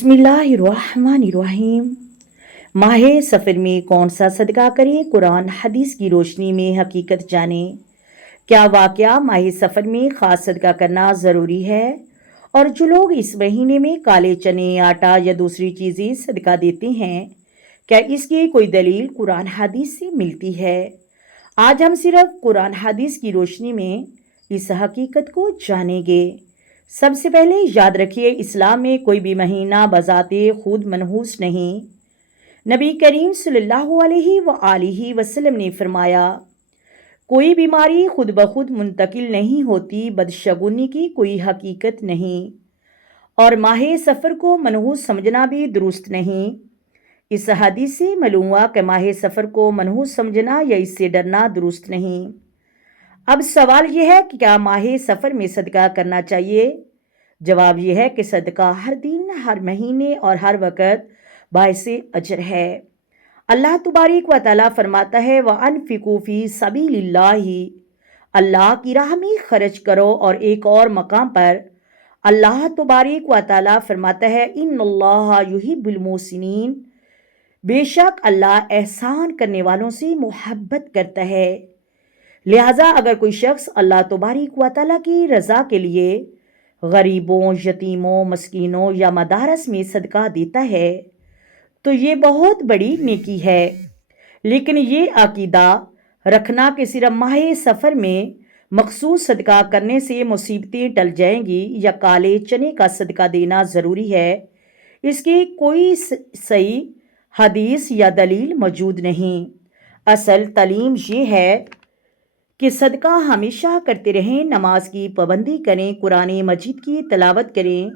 बिस्मिल्लाहिर्रहमानिर्रहीम। माह सफ़र में कौन सा सदका करें, कुरान हदीस की रोशनी में हकीकत जानें। क्या वाकया माह सफ़र में ख़ास सदका करना ज़रूरी है? और जो लोग इस महीने में काले चने, आटा या दूसरी चीज़ें सदका देते हैं, क्या इसकी कोई दलील कुरान हदीस से मिलती है? आज हम सिर्फ कुरान हदीस की रोशनी में इस हकीकत को जानेंगे। सबसे पहले याद रखिए, इस्लाम में कोई भी महीना बज़ाते खुद मनहूस नहीं। नबी करीम सल्लल्लाहु अलैहि वसल्लम ने फरमाया, कोई बीमारी खुद ब खुद मुंतकिल नहीं होती, बदशगुनी की कोई हकीकत नहीं, और माह सफ़र को मनहूस समझना भी दुरुस्त नहीं। इस हदीस से मालूम हुआ कि माह सफ़र को मनहूस समझना या इससे डरना दुरुस्त नहीं। अब सवाल यह है कि क्या माह सफ़र में सदका करना चाहिए? जवाब यह है कि सदका हर दिन, हर महीने और हर वक़्त बाइसे अजर है। अल्लाह तबारक व तआला फरमाता है, व अनफिकू फी सबीलिल्लाहि, अल्लाह की राह में खर्च करो। और एक और मकाम पर अल्लाह तबारक व तआला फरमाता है, इन्नल्लाह युहिब्बुल मुहसिनीन, बेशक अल्लाह एहसान करने वालों से मोहब्बत करता है। लिहाजा अगर कोई शख्स अल्लाह तबारक व तआला की रज़ा के लिए गरीबों, यतीमों, मस्कीनों या मदारस में सदका देता है तो ये बहुत बड़ी नेकी है। लेकिन ये अकीदा रखना कि सिर्फ माह सफ़र में मखसूस सदका करने से मुसीबतें टल जाएंगी या काले चने का सदका देना ज़रूरी है, इसकी कोई सही हदीस या दलील मौजूद नहीं। असल तालीम ये है कि सदका हमेशा करते रहें, नमाज की पाबंदी करें, कुरान मजीद की तिलावत करें,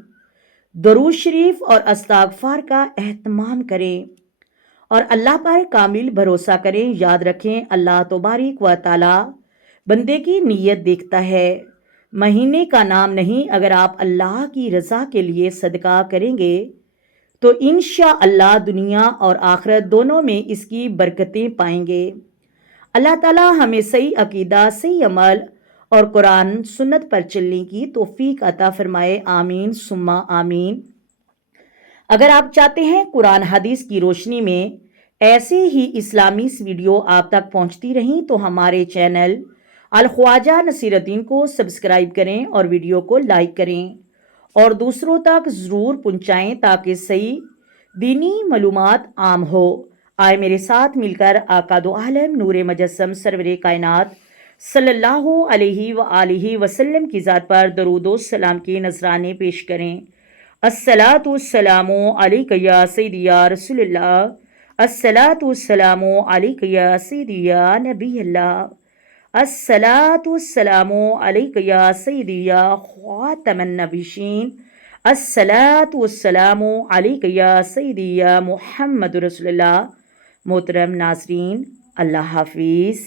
दरूद शरीफ और इस्तिग़फ़ार का एहतमाम करें और अल्लाह पर कामिल भरोसा करें। याद रखें, अल्लाह तबारक व तआला बंदे की नीयत देखता है, महीने का नाम नहीं। अगर आप अल्लाह की रज़ा के लिए सदका करेंगे तो इंशाअल्लाह दुनिया और आखिरत दोनों में इसकी बरकतें पाएंगे। अल्लाह ताला हमें सही अकीदा, सही अमल और कुरान सुन्नत पर चलने की तौफीक अता फरमाए। आमीन सुम्मा आमीन। अगर आप चाहते हैं कुरान हदीस की रोशनी में ऐसे ही इस्लामी वीडियो आप तक पहुंचती रहें तो हमारे चैनल अल ख्वाजा नसीरुद्दीन को सब्सक्राइब करें और वीडियो को लाइक करें और दूसरों तक ज़रूर पहुंचाएं ताकि सही दीनी मालूमात आम हो। आए मेरे साथ मिलकर आका दो आलम नूरे मजस्सम सरवरे कायनात सल्लल्लाहु अलैहि वसल्लम की ज़ात पर दरूद व सलाम के नजराने पेश करें। अस्सलातु वस्सलामु अलैका या सय्यदी या रसूलल्लाह, अस्सलातु वस्सलामु अलैका या सय्यदी या नबी अल्लाह, अस्सलातु वस्सलामु अलैका या सय्यदी या ख़ातमन नबिय्यीन, अस्सलातु वस्सलामु अलैका या सय्यदी या मुहम्मद रसूलुल्लाह। मोहतरम नाज़रीन, अल्लाह हाफिज़।